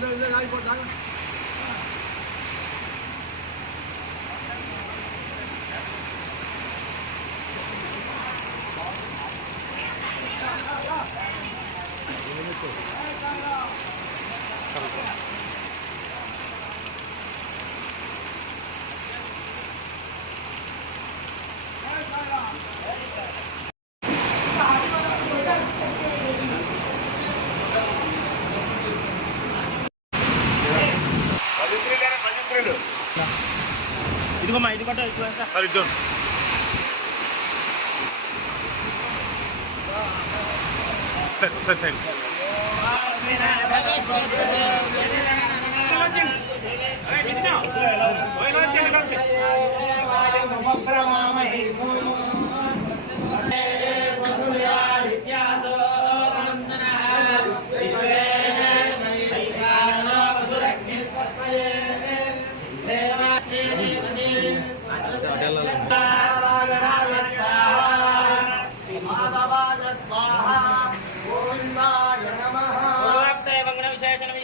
Đây, đây là. ఇదిగోమ్మా ఇది కొట్ట ఇటు వెనక. సరే ఇద్దాం. సరే సరే సరే. వెంకటసాయినాథ స్వామినః సంపూర్ణ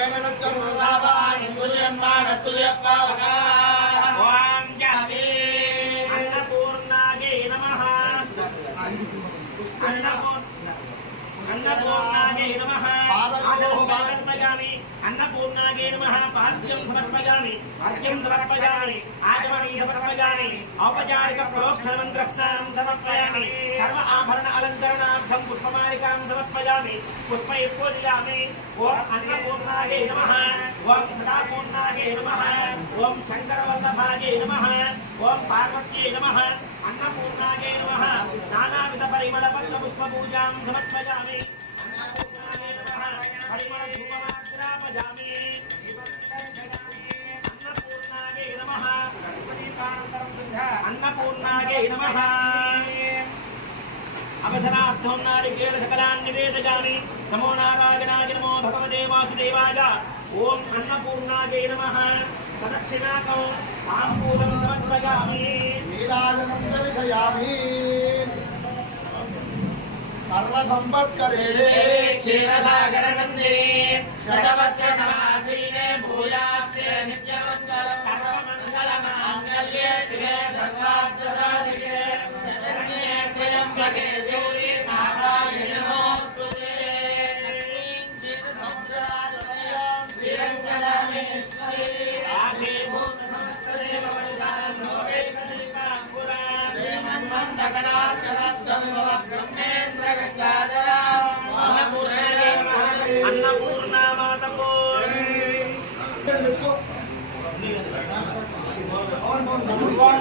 ஜெயமனுக்கம் மங்காபான் துல்லியம்மா நசுலியப்பா பகா సమర్పయామి అన్నపూర్ణాగే నమః పాద్యం సమర్పయామి అర్ఘ్యం సమర్పయామి ఆచమనీ సమర్పయామి ఔపచారిక ప్రోక్షణ మంత్రస్సాం సమర్పయామి సర్వ ఆభరణ అలంకరణార్థం పుష్పమాలికాం సమర్పయామి పుష్పై పూజయామి ఓం అన్నపూర్ణాగే నమః ఓం సదాపూర్ణాగే నమః ఓం శంకరవల్లభాగే నమః ఓం పార్వత్యై నమః అన్నపూర్ణాగే నమః నానావిధ అన్నపూర్ణాగే నమ. అవసరార్థం నారికేళ సకలాన్ నివేదయామి. నమో నారాయణాయ నమో భగవదే వాసుదేవాయ. ఓం అన్నపూర్ణాయ నమ. సదక్షిణాకం. తాంబూలం సమర్పయామి. సర్వసంపత్కరే క్షీరసాగర నందిని శతవత్స సమాసీనే భూయాస్తే నిత్యమంగళం మంగళ మాంగళ్యే శివే సర్వార్థ సాధికే శరణ్యే త్రయంబకే గౌరీ నారాయణి నమో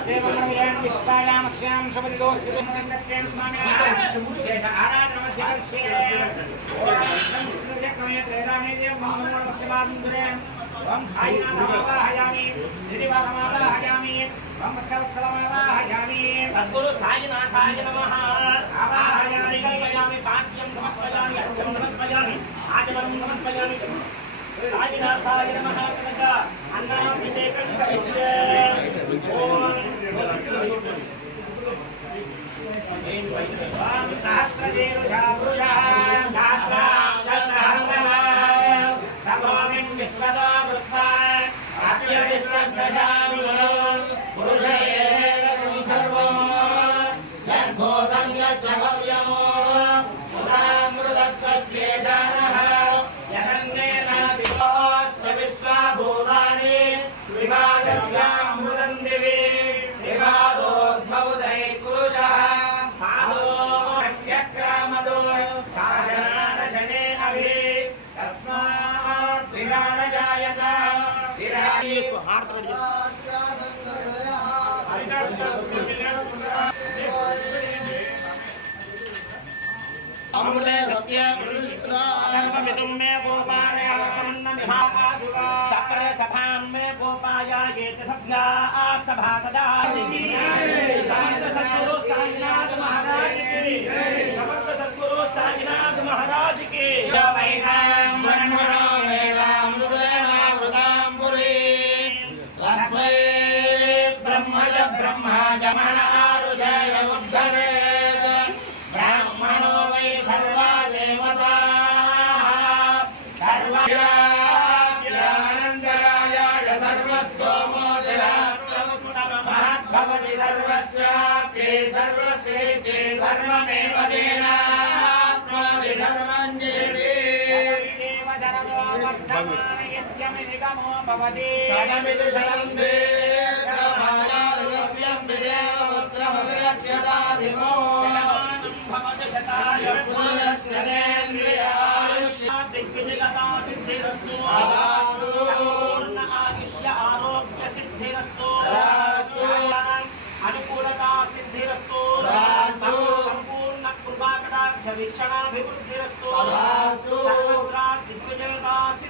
దేవమయామిష్టాయామస్యాం శబరిదోస్యం సంగత్యేన స్వామినః శేష ఆరాధనమధ్యకర్ష్యే ఓం సాయినాథమావాహయామి శ్రీనివాసమావాహయామి ఓం భక్తవత్సలమావాహయామి తద్గురు సాయినాథాయ నమః ఆవాహయామి కల్పయామి పాద్యం సమర్పయామి అర్ఘ్యం సమర్పయామి శాస్త్రదేవ సమర్పయామి अमृते सत्ये प्रविष्टदानमिदुं मे गोपाया समन्नमिभासुरा सकल सभां मे गोपाया येत सभ्या सभासदा की संत सद्गुरु साईनाथ महाराज की। संत सद्गुरु साईनाथ महाराज की। जय वैष्णव సర్వస్యాప్తి సర్వసిద్ధి సర్వమేవ విదేవ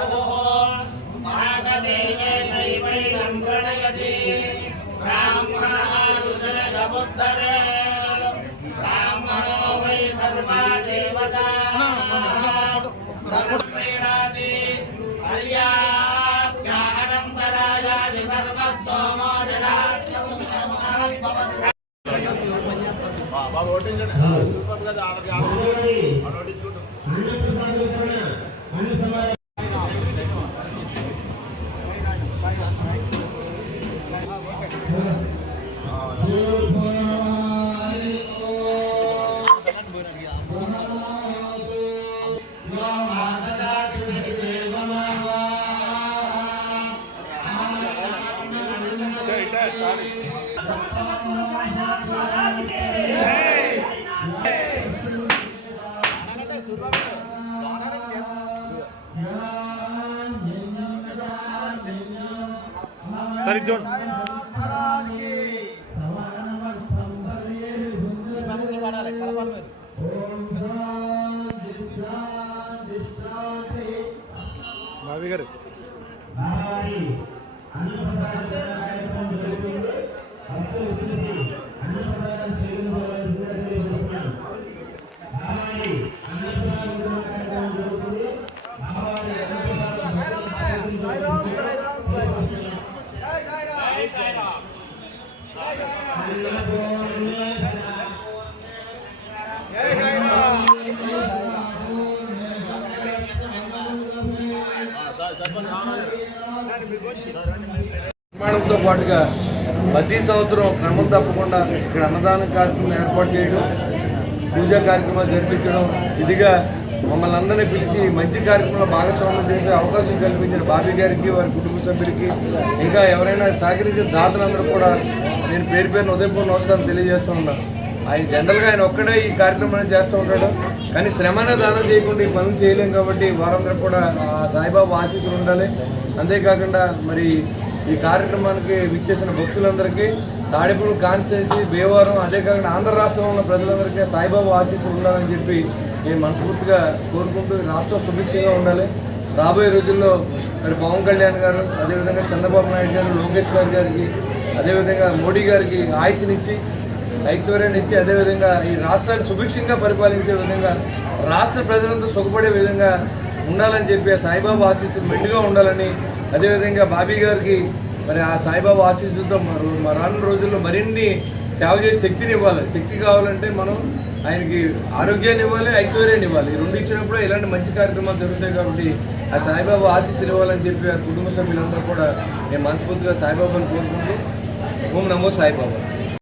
ప్రజాంతుతో మాగదేయే దైవైనం గణయతి బ్రాహ్మణ ఋషయముద్ధరే బ్రాహ్మణో వై అన్నప్రసాదం దేవతా సర్వక్రీడాతి హర్యాప్యానందరాయాది నిర్మాణంతో పాటుగా ప్రతి సంవత్సరం క్రమం తప్పకుండా ఇక్కడ అన్నదాన కార్యక్రమం ఏర్పాటు చేయడం పూజా కార్యక్రమాలు జరిపించడం. ఇదిగా మమ్మల్ని అందరినీ పిలిచి మంచి కార్యక్రమంలో భాగస్వామ్యం చేసే అవకాశం కల్పించిన బాబీ గారికి వారి కుటుంబ సభ్యులకి ఇంకా ఎవరైనా సహకరించిన దాతలందరూ కూడా నేను పేరు పేరున ఉదయపూర్ నమస్కారం తెలియజేస్తూ ఉన్నాను. ఆయన జనరల్గా ఆయన ఒక్కడే ఈ కార్యక్రమాన్ని చేస్తూ ఉంటాడు. కానీ శ్రమనే దానం చేయకుండా ఈ పనులు చేయలేం కాబట్టి వారందరూ కూడా సాయిబాబా ఆశీస్సులు ఉండాలి. అంతేకాకుండా మరి ఈ కార్యక్రమానికి విచ్చేసిన భక్తులందరికీ తాడిపూడి కాన్స్టిట్యున్సీ భీమవరం అదే కాకుండా ఆంధ్ర రాష్ట్రంలో ఉన్న ప్రజలందరికీ సాయిబాబా ఆశీస్సులు ఉండాలని చెప్పి నేను మనస్ఫూర్తిగా కోరుకుంటూ రాష్ట్రం సుభిక్షంగా ఉండాలి. రాబోయే రోజుల్లో మరి పవన్ కళ్యాణ్ గారు అదేవిధంగా చంద్రబాబు నాయుడు గారు లోకేష్ గారి గారికి అదేవిధంగా మోడీ గారికి ఆయుష్నిచ్చి ఐశ్వర్యాన్ని ఇచ్చి అదేవిధంగా ఈ రాష్ట్రాన్ని సుభిక్షంగా పరిపాలించే విధంగా రాష్ట్ర ప్రజలంతా సుఖపడే విధంగా ఉండాలని చెప్పి ఆ సాయిబాబా ఆశీస్సులు మెండుగా ఉండాలని అదేవిధంగా బాబీ గారికి మరి ఆ సాయిబాబా ఆశీస్సులతో మరో- రానున్న రోజుల్లో మరిన్ని సేవ చేసే శక్తిని ఇవ్వాలి. శక్తి కావాలంటే మనం ఆయనకి ఆరోగ్యాన్ని ఇవ్వాలి ఐశ్వర్యాన్ని ఇవ్వాలి. ఈ రెండు ఇచ్చినప్పుడు ఇలాంటి మంచి కార్యక్రమాలు జరుగుతాయి కాబట్టి ఆ సాయిబాబా ఆశీస్సులు ఇవ్వాలని చెప్పి ఆ కుటుంబ సభ్యులందరూ కూడా నేను మనస్ఫూర్తిగా సాయిబాబాని కోరుకుంటూ ఓం నమో సాయిబాబా.